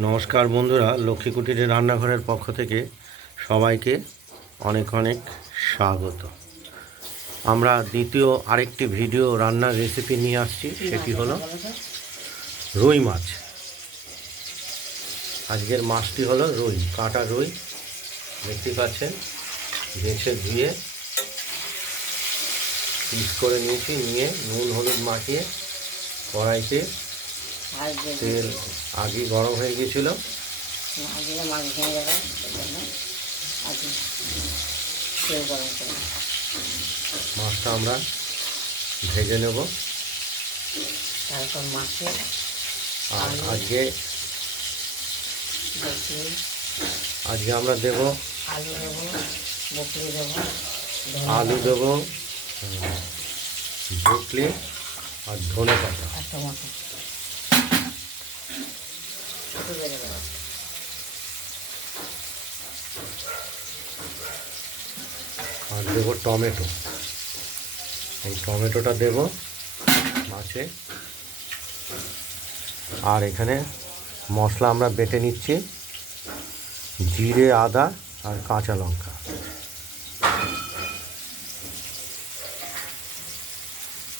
নমস্কার বন্ধুরা, লক্ষ্মী কুটিরের রান্নাঘরের পক্ষ থেকে সবাইকে অনেক অনেক স্বাগত। আমরা দ্বিতীয় আরেকটি ভিডিও রান্নার রেসিপি নিয়ে আসছি, সেটি হলো রুই মাছ। আজকের মাছটি হলো রুই, কাটা রুই। দেখতে পাচ্ছেন, বেছে ধুয়ে পিস করে নিয়েছি। নিয়ে নুন হলুদ মাখিয়ে কড়াইতে তেল আগে গরম হয়ে গিয়েছিল। মাছটা আমরা ভেজে নেব। তারপর মাছে আর আজকে আমরা দেব আলু দেবো, বকলি দেবো, আলু দেবো, ব্রোকলি আর ধনে পাতা আর টমাটো আর দেবো টমেটো। এই টমেটোটা দেব মাছে। আর এখানে মশলা আমরা বেটে নিচ্ছি, জিরে, আদা আর কাঁচা লঙ্কা।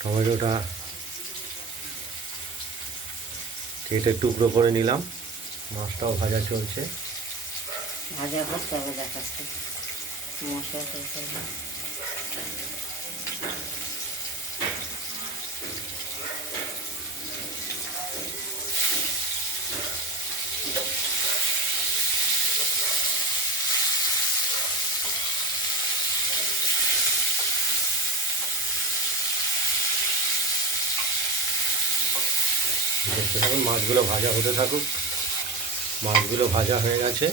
টমেটোটা কেটে টুকরো করে নিলাম। মাছটাও ভাজা চলছে। ভাজা হোক তবে দেখাচ্ছি মশলা দেখতে থাকুন, মাছগুলো ভাজা হতে থাকুক। মাছগুলো ভাজা হয়ে গেছে।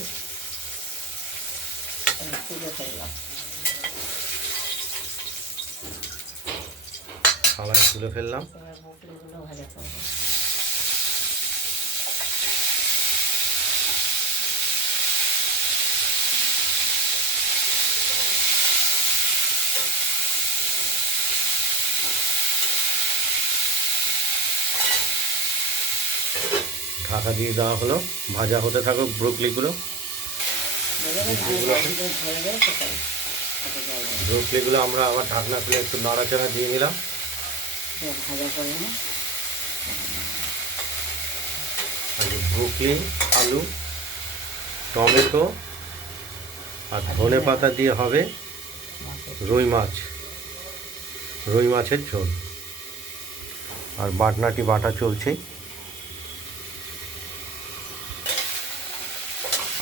থালায় তুলে ফেললাম। ভাজা করবো। ঢাকা দিয়ে দেওয়া হলো, ভাজা হতে থাকুক ব্রোকলিগুলো। ব্রোকলিগুলো আমরা আবার ঢাকনা খুলে একটু নাড়াচাড়া দিয়ে নিলাম। ভাজা করে ব্রোকলি, আলু, টমেটো আর ধনে পাতা দিয়ে হবে রুই মাছ, রুই মাছের ঝোল। আর বাটনাটি বাটা চলছে।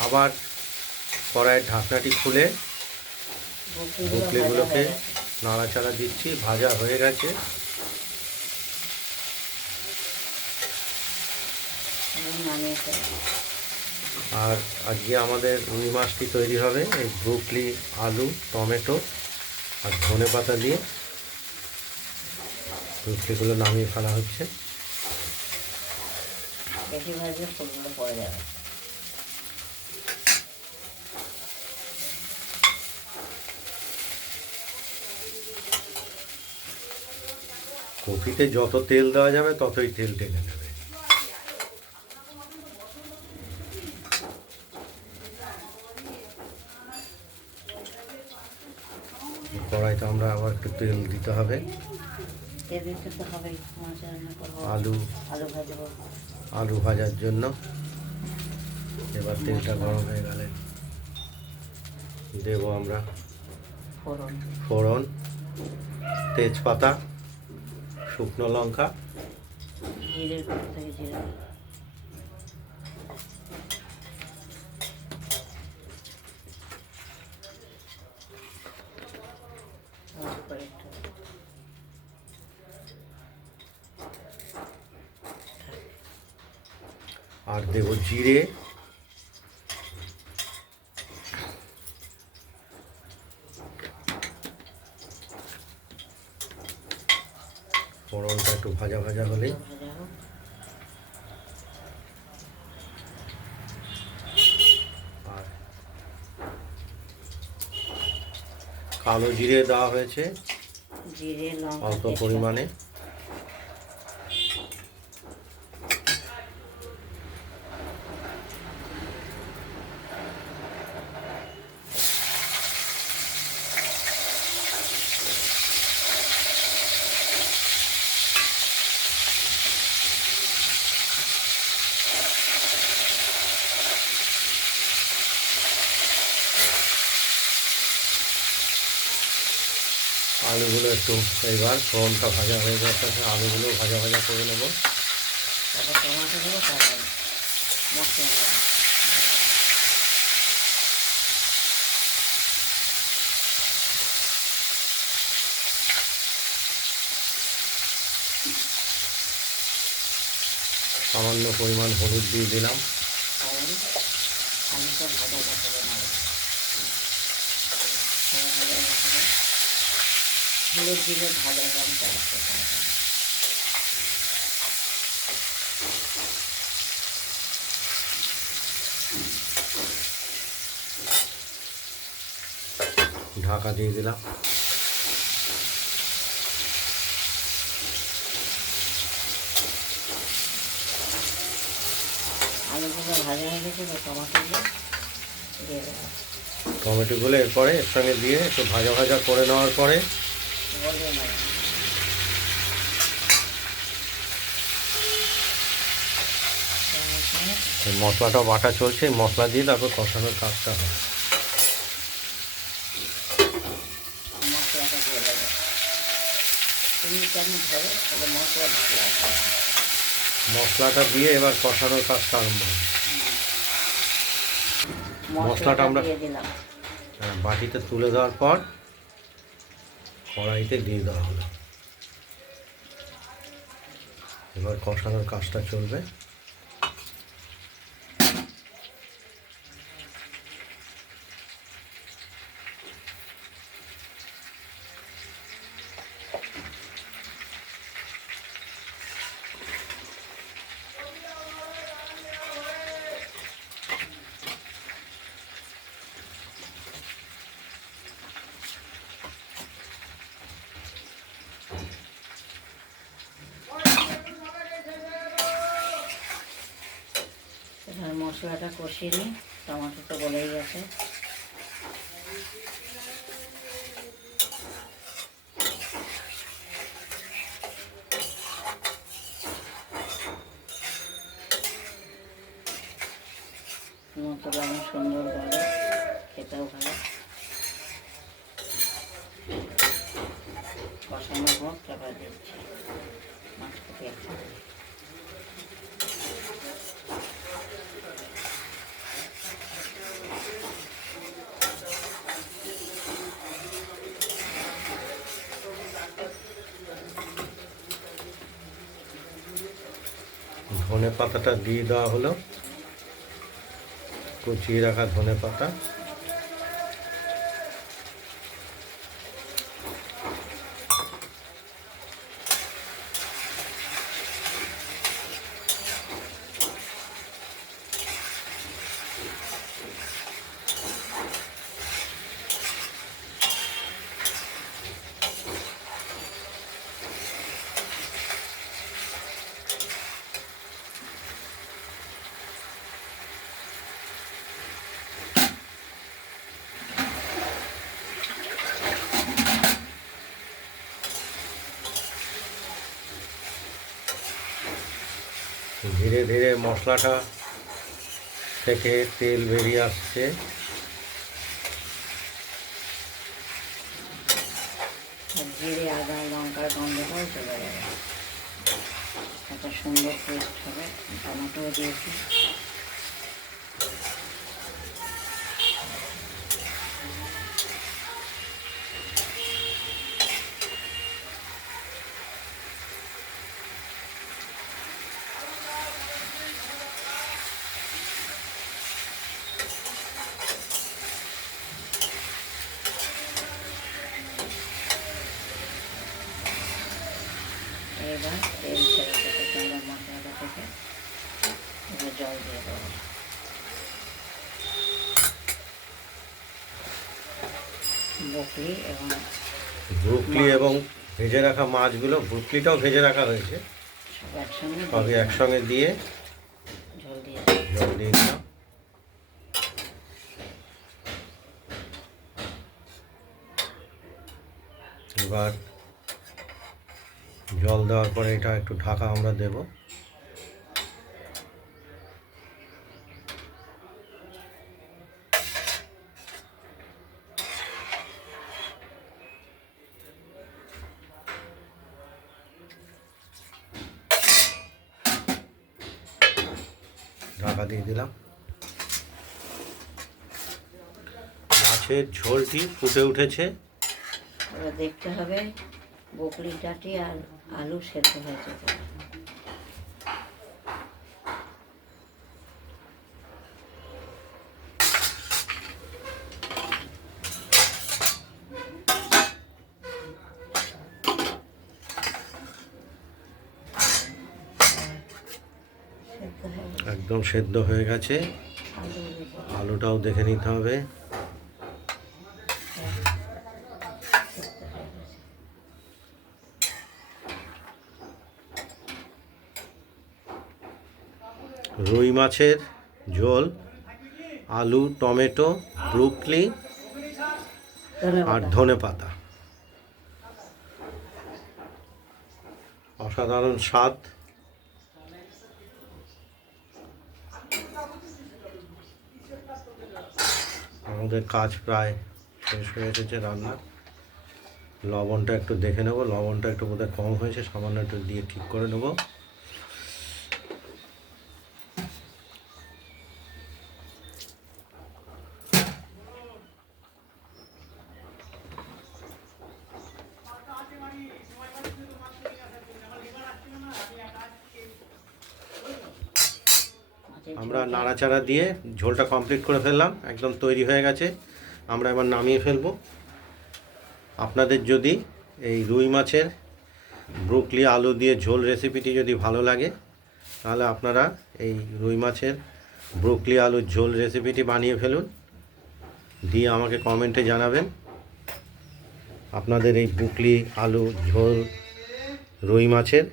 আবার কড়াইয়ের ঢাকনাটি খুলে ব্রোকলিগুলোকে নাড়াচাড়া দিচ্ছি। ভাজা হয়ে গেছে। আর আজকে আমাদের রুই মাছটি তৈরি হবে এই ব্রোকলি, আলু, টমেটো আর ধনে পাতা দিয়ে। ব্রোকলিগুলো নামিয়ে ফেলা হচ্ছে। বেশি ভাজলে ফুলগুলো পড়ে যাবে। কপিতে যত তেল দেওয়া যাবে ততই তেল টেনে নেবে। কড়াইতে আমরা আবার একটু তেল দিতে হবে। আলু ভাজার জন্য। এবার তেলটা গরম হয়ে গেলে দেব আমরা ফোড়ন, তেজপাতা, শুকনো লঙ্কা, আর দেব জিরে, ফোড়নটা একটু ভাজা ভাজা হলেই আর কালো জিরে দেওয়া হয়েছে অল্প পরিমাণে। আলুগুলো একটু এইবার ফোড়নটা ভাজা হয়ে যাচ্ছে, আলুগুলো ভাজা ভাজা করে নেব। তারপর টমেটো দেবো, তারপর মশলা দেবো। সামান্য পরিমাণ হলুদ দিয়ে দিলাম। কারণ আলুটা ভাজা দেখাবে না, ভাজা দেখাবে। হলুদ দিলে ভাজা রঙটা আসতে পারে। ঢাকা দিয়ে দিলাম। আলুগুলো ভাজা হয়ে গেছে, টমেটোগুলো দিয়ে দেবো। টমেটোগুলো এরপরে এর সঙ্গে দিয়ে একটু ভাজা ভাজা করে নেওয়ার পরে গলিয়ে নেবো। এই মশলাটা বাটা চলছে, এই মশলা দিয়ে তারপর কষানোর কাজটা হয়। মশলাটা দিয়ে দেবো। তুমি কেমন ধরে তাহলে মশলা দিয়ে আসবে। মশলাটা দিয়ে এবার কষানোর কাজটা আরম্ভ হয়। মশলাটা আমরা দিয়ে দিলাম। বাটিতে তুলে দেওয়ার পর কড়াইতে দিয়ে দেওয়া হলো। এবার কষানোর কাজটা চলবে। এবার মশলাটা কষিয়ে নিই। টমেটো তো গলেই গেছে। মশলা অনেক সুন্দর গলে, খেতেও ভালো। কষানো হোক, তারপর দিচ্ছি মাছটা একসাথে। ধনে পাতাটা দিয়ে দেওয়া হলো, কুচিয়ে রাখা ধনে পাতা। ধীরে ধীরে মশলাটা থেকে তেল বেরিয়ে আসছে। জিরে, আদা, লঙ্কার গন্ধটাও চলে যাবে। একটা সুন্দর টেস্ট হবে। টমেটোও দিয়েছি। এবার তেল ছেড়ে দেবো সুন্দর মশলাটা থেকে। এবার জল দিয়ে দেবো। বকলি এবং ব্রুকলি এবং ভেজে রাখা মাছগুলো, ব্রুকলিটাও ভেজে রাখা হয়েছে, সব একসঙ্গে সবই একসঙ্গে দিয়ে ঝোল দিয়ে জল দিয়ে দিলাম। এবার জল দেওয়ার পরে এটা একটু ঢাকা আমরা দেব। ঢাকা দিয়ে দিলাম। মাছের ঝোলটি ফুটে উঠেছে। এবার দেখতে হবে বকলির ডাঁটি আর আলু সেদ্ধ হয়েছে তো। সেদ্ধ হয়ে গেছে। একদম সেদ্ধ হয়ে গেছে। আলু দেবো। আলুটাও দেখে নিতে হবে। সেদ্ধ হয়ে গেছে। রুই মাছের ঝোল, আলু, টমেটো, ব্রুকলি আর ধনেপাতা, অসাধারণ স্বাদ। আমাদের কাজ প্রায় শেষ হয়ে এসেছে রান্নার। লবণটা একটু দেখে নেবো, লবণটা একটু বোধহয় কম হয়েছে, সামান্য একটু দিয়ে ঠিক করে নেবো। আমরা নাড়াচাড়া দিয়ে ঝোলটা কমপ্লিট করে ফেললাম, একদম তৈরি হয়ে গেছে। আমরা এবার নামিয়ে ফেলবো। আপনাদের যদি এই রুই মাছের ব্রুকলি আলু দিয়ে ঝোল রেসিপিটি যদি ভালো লাগে, তাহলে আপনারা এই রুই মাছের ব্রুকলি আলুর ঝোল রেসিপিটি বানিয়ে ফেলুন, দিয়ে আমাকে কমেন্টে জানাবেন আপনাদের এই ব্রুকলি আলু ঝোল রুই মাছের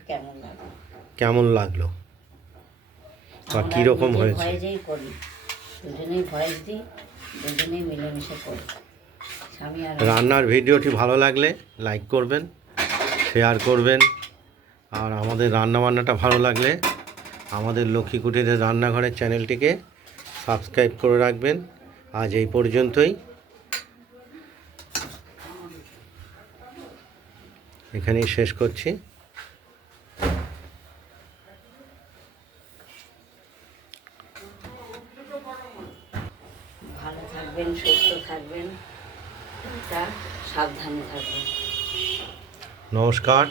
কেমন লাগলো বা কীরকম হয়েছে। ভয়েসেই করি, দুজনেই ভয়েস দিই, দুজনেই মিলেমিশে করি। স্বামী আর রান্নার ভিডিওটি ভালো লাগলে লাইক করবেন, শেয়ার করবেন, আর আমাদের রান্নাবান্নাটা ভালো লাগলে আমাদের লক্ষ্মী কুটিরের রান্নাঘরের চ্যানেলটিকে সাবস্ক্রাইব করে রাখবেন। আজ এই পর্যন্তই, এখানেই শেষ করছি। ভালো থাকবেন, সুস্থ থাকবেন, সাবধানে থাকবেন। নমস্কার।